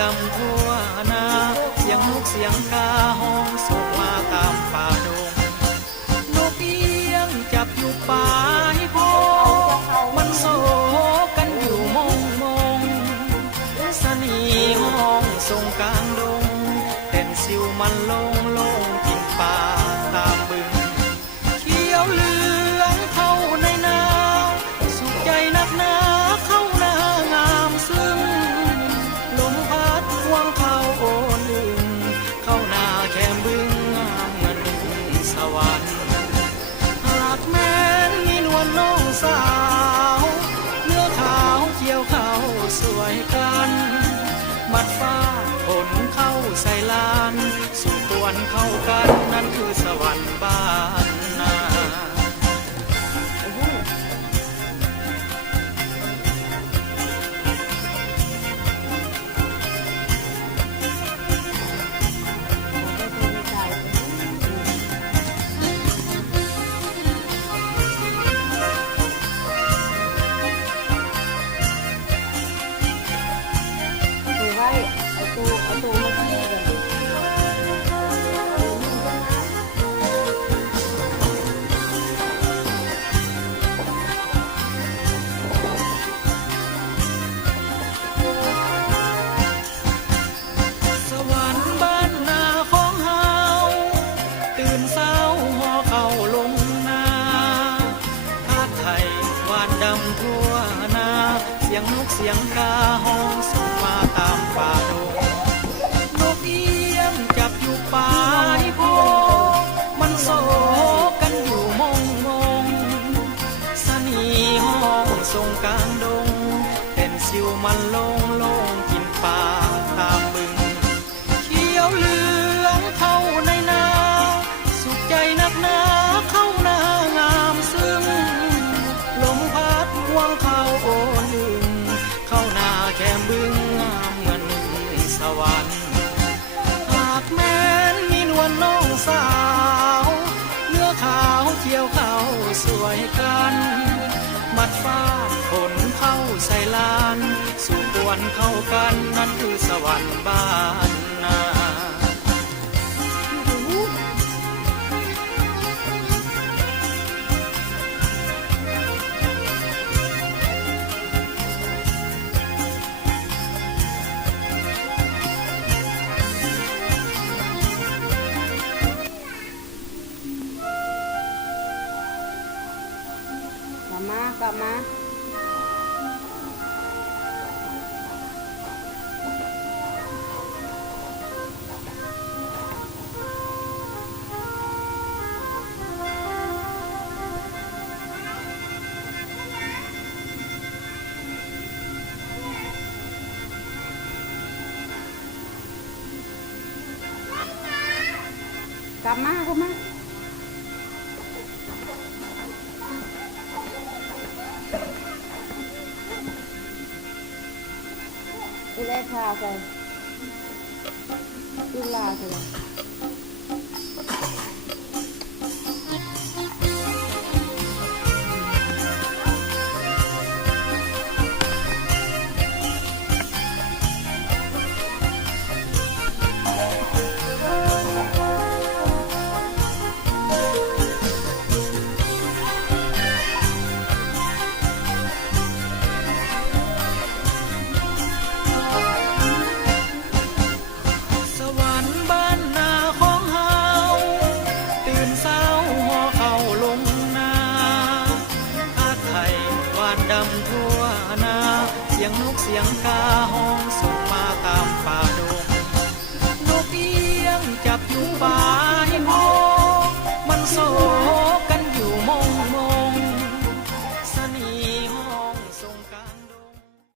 ดำทั่วนาเสียงนกเสียงกาห้องส่งมาตามป่าดงนกเอียงจับอยู่ป่าให้พงมันโศกกันอยู่มงมงสนีห้องส่งกลางดงเต้นซิวมันลงลงกินป่าตามบึงเขียวเหลืองเข้าในนาสุขใจนักหนาเข้าหน้างามซึ้งลมพัดควงเข้าโอนลึงเข้าหน้าแคมบึงงามเงินสวรรค์หากแม้นมีนวลน้องสาวเนื้อขาวเขียวเขาสวยกันมัดฟ้าผลเข้าใส่ลานสู่ตวนเข้ากันนั่นคือสวรรค์บ้านนาทั่วนาเสียงนกเสียงกาห้องส่งมาตามป่าดงนกเอียงจับอยู่ป่าให้พงมันโศกกันอยู่มงมงสนีห้องส่งกลางดงเต้นซิวมันลงลงกินป่าตามบึงเขียวเหลืองเข้าในนาสุขใจนักหนาเข้าหน้างามซึ้งลมพัดควงเข้าโอนลึงเข้าหน้าแคมบึงงามเงินสวรรค์หากแม้นมีนวลน้องสาวเนื้อขาวเขียวเขาสวยกันมัดฟ้าผลเข้าใส่ลานสู่ตวนเข้ากันนั่นคือสวรรค์บ้านนากลับมาที่แรกพาไปที่ลาเลยดำทั่วนาเสียงนกเสียงกาห้อง